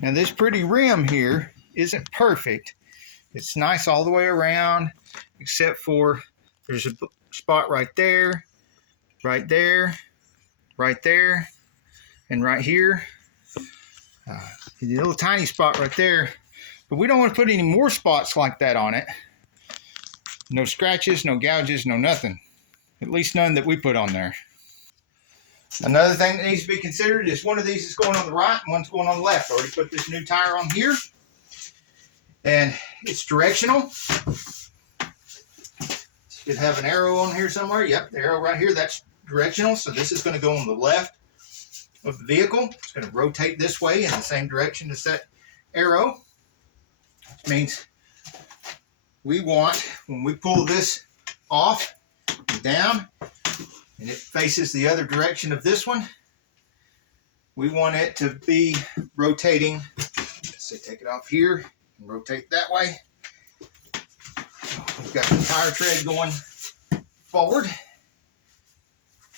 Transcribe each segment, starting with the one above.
Now this pretty rim here isn't perfect. It's nice all the way around, except for there's a spot right there, right there, right there, and right here. A little tiny spot right there. But we don't want to put any more spots like that on it. No scratches, no gouges, no nothing. At least none that we put on there. Another thing that needs to be considered is one of these is going on the right and one's going on the left. I already put this new tire on here. And it's directional. Should have an arrow on here somewhere. Yep, the arrow right here, that's directional. So this is going to go on the left of the vehicle. It's going to rotate this way in the same direction as that arrow. Which means we want, when we pull this off and down, and it faces the other direction of this one, we want it to be rotating. Let's say take it off here and rotate that way. We've got the tire tread going forward.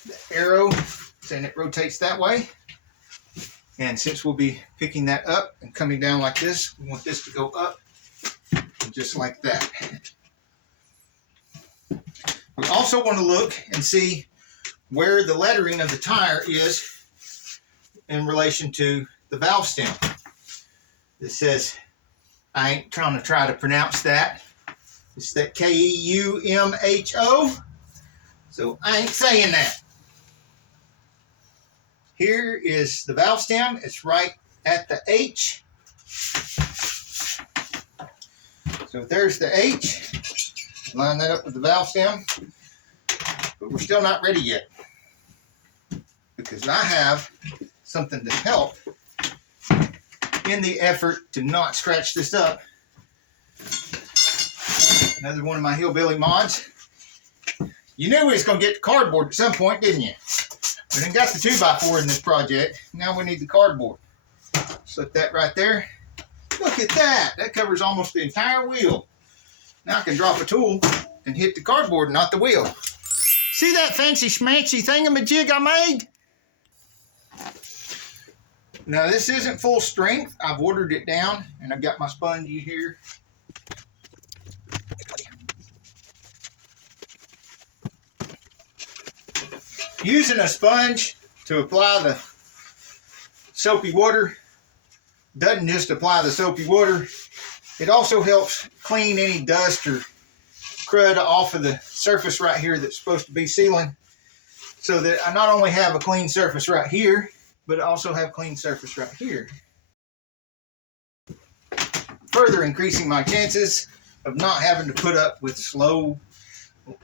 The arrow saying it rotates that way. And since we'll be picking that up and coming down like this, we want this to go up just like that. We also want to look and see where the lettering of the tire is in relation to the valve stem. It says, I ain't trying to try to pronounce that. It's that K-E-U-M-H-O. So I ain't saying that. Here is the valve stem. It's right at the H. So there's the H. Line that up with the valve stem. But we're still not ready yet, because I have something to help in the effort to not scratch this up. Another one of my hillbilly mods. You knew we was going to get the cardboard at some point, didn't you? We done got the 2x4 in this project. Now we need the cardboard. Slip that right there. Look at that. That covers almost the entire wheel. Now I can drop a tool and hit the cardboard, not the wheel. See that fancy schmancy thingamajig I made? Now this isn't full strength. I've watered it down and I've got my sponge here. Using a sponge to apply the soapy water doesn't just apply the soapy water. It also helps clean any dust or crud off of the surface right here that's supposed to be sealing, so that I not only have a clean surface right here, but I also have clean surface right here. Further increasing my chances of not having to put up with slow,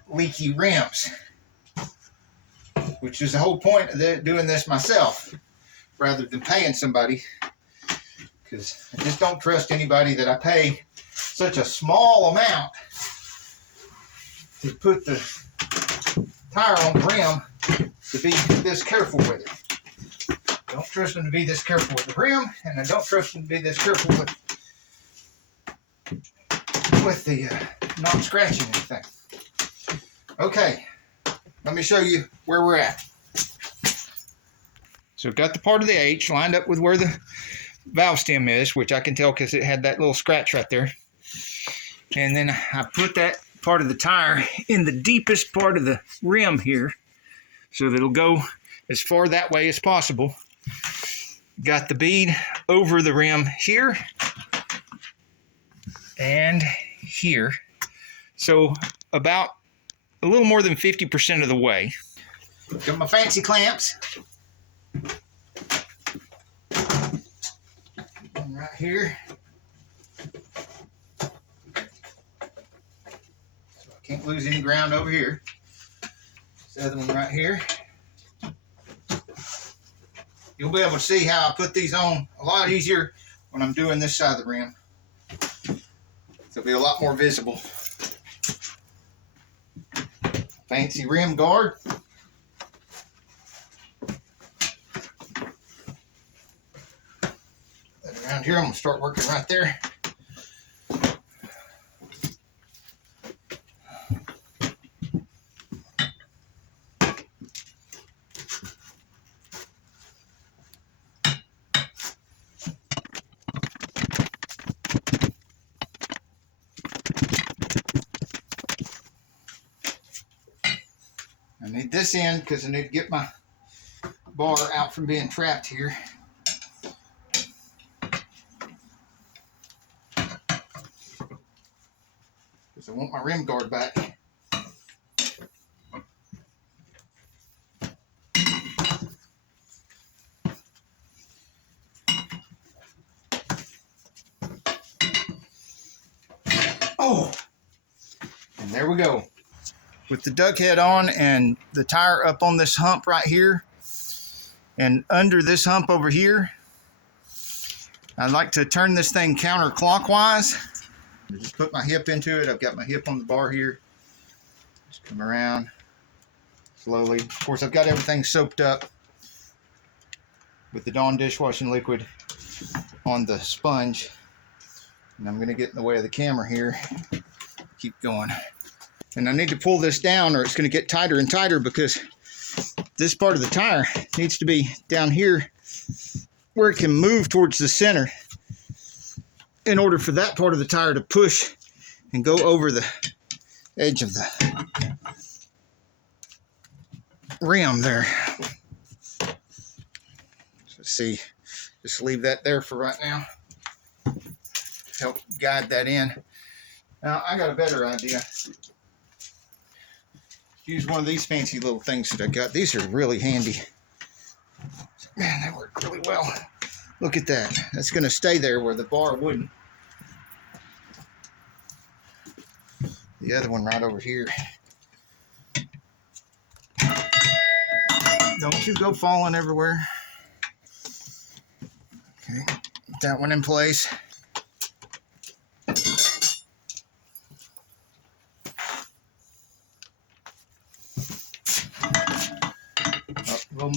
leaky rims, which is the whole point of doing this myself, rather than paying somebody, because I just don't trust anybody that I pay such a small amount to put the tire on the rim to be this careful with it. Don't trust them to be this careful with the rim, and I don't trust them to be this careful with the not scratching anything. Okay, let me show you where we're at. So I've got the part of the H lined up with where the valve stem is, which I can tell because it had that little scratch right there. And then I put that part of the tire in the deepest part of the rim here, so that it'll go as far that way as possible. Got the bead over the rim here and here. So about a little more than 50% of the way. Got my fancy clamps. One right here. So I can't lose any ground over here. This other one right here. You'll be able to see how I put these on a lot easier when I'm doing this side of the rim. It'll be a lot more visible. Fancy rim guard. Around here, I'm going to start working right there. this end because I need to get my bar out from being trapped here. Because I want my rim guard back. Oh, and there we go. With the duck head on and the tire up on this hump right here, and under this hump over here, I'd like to turn this thing counterclockwise. Just put my hip into it. I've got my hip on the bar here. Just come around slowly. Of course, I've got everything soaped up with the Dawn dishwashing liquid on the sponge. And I'm going to get in the way of the camera here. Keep going. And I need to pull this down or it's going to get tighter and tighter because this part of the tire needs to be down here where it can move towards the center in order for that part of the tire to push and go over the edge of the rim there. So see, just leave that there for right now. Help guide that in. Now I got a better idea. Use one of these fancy little things that I got. These are really handy. Man, they work really well. Look at that. That's going to stay there where the bar wouldn't. The other one right over here. Don't you go falling everywhere. Okay, get that one in place. A little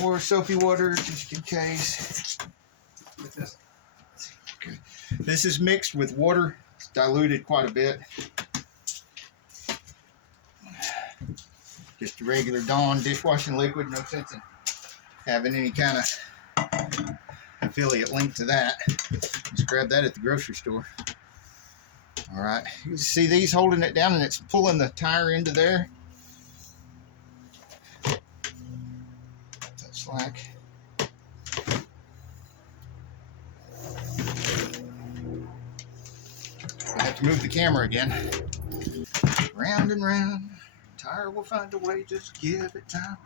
more soapy water just in case. Okay. This is mixed with water. It's diluted quite a bit. Just a regular Dawn dishwashing liquid. No sense in having any kind of affiliate link to that. Just grab that at the grocery store. All right. You see these holding it down and it's pulling the tire into there. Slack. I have to move the camera again. Round and round, tire will find a way, just give it time.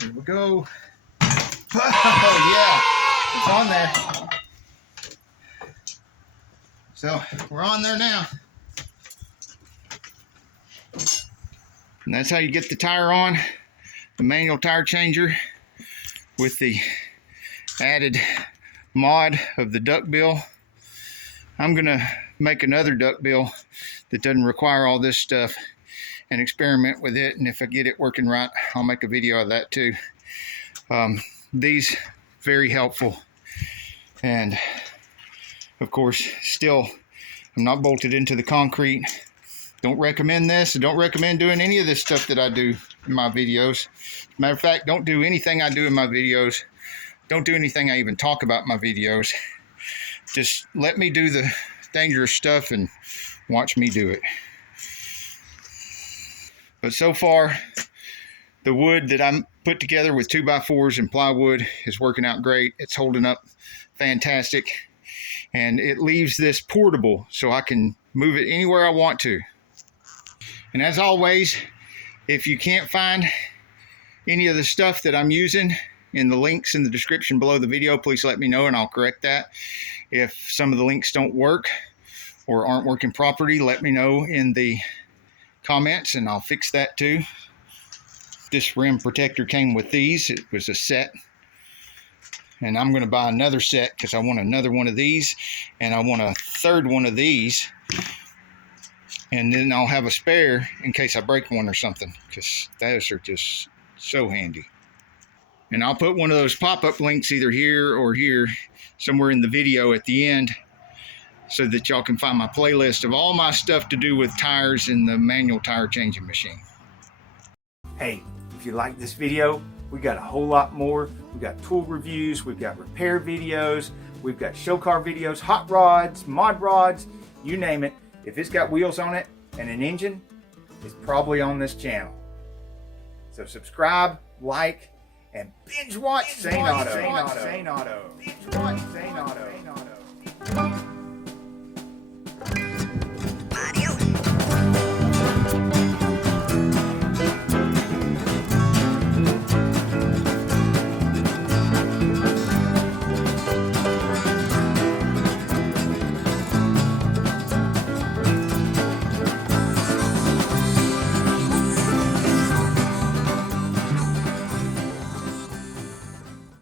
Here we go. Oh yeah, it's on there. So we're on there now. And that's how you get the tire on, the manual tire changer with the added mod of the duckbill. I'm gonna make another duckbill that doesn't require all this stuff and experiment with it, and if I get it working right, I'll make a video of that too. These very helpful, and of course still I'm not bolted into the concrete. Don't recommend this. I don't recommend doing any of this stuff that I do in my videos. Matter of fact, don't do anything I do in my videos. Don't do anything I even talk about in my videos. Just let me do the dangerous stuff and watch me do it. But so far, the wood that I'm put together with 2x4s and plywood is working out great. It's holding up fantastic. And it leaves this portable so I can move it anywhere I want to. And as always, if you can't find any of the stuff that I'm using in the links in the description below the video, please let me know and I'll correct that. If some of the links don't work or aren't working properly, let me know in the comments and I'll fix that too. This rim protector came with these. It was a set. And I'm going to buy another set because I want another one of these and I want a third one of these. And then I'll have a spare in case I break one or something, because those are just so handy. And I'll put one of those pop-up links either here or here, somewhere in the video at the end, so that y'all can find my playlist of all my stuff to do with tires in the manual tire changing machine. Hey, if you like this video, we got a whole lot more. We got tool reviews, we've got repair videos, we've got show car videos, hot rods, mod rods, you name it. If it's got wheels on it and an engine, it's probably on this channel. So subscribe, like, and binge watch Saneauto. Binge watch Saneauto.